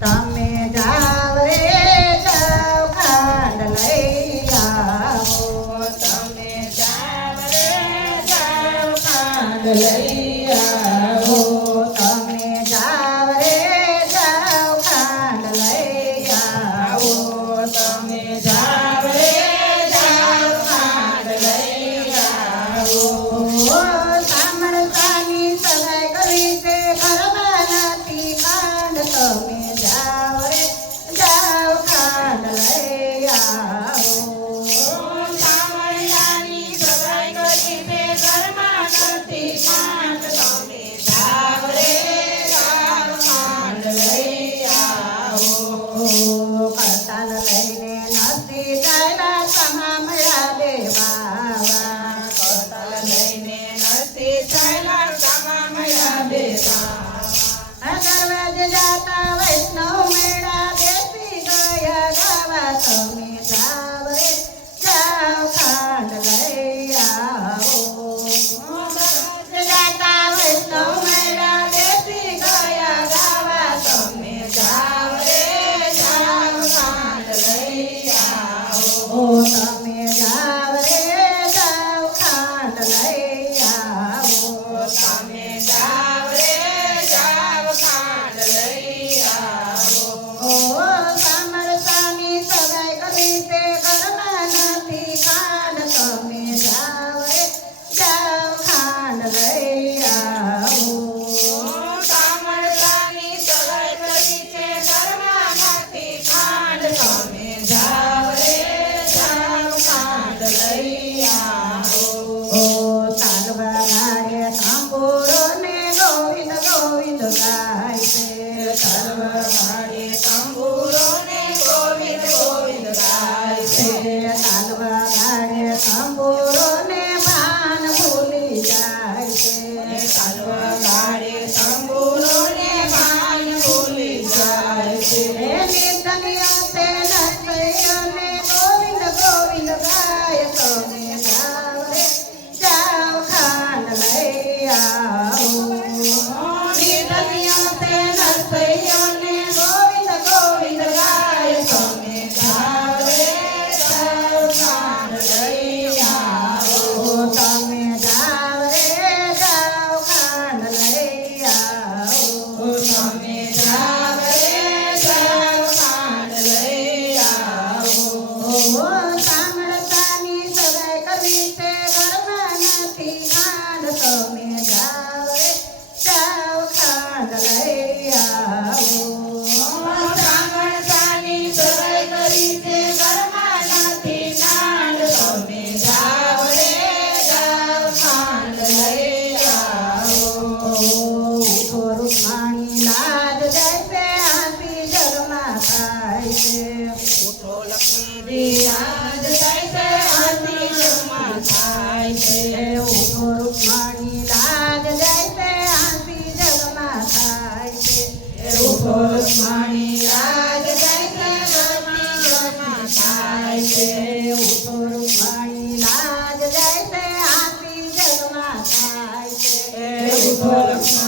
તમે જા তুমি যা Yeah. Thank.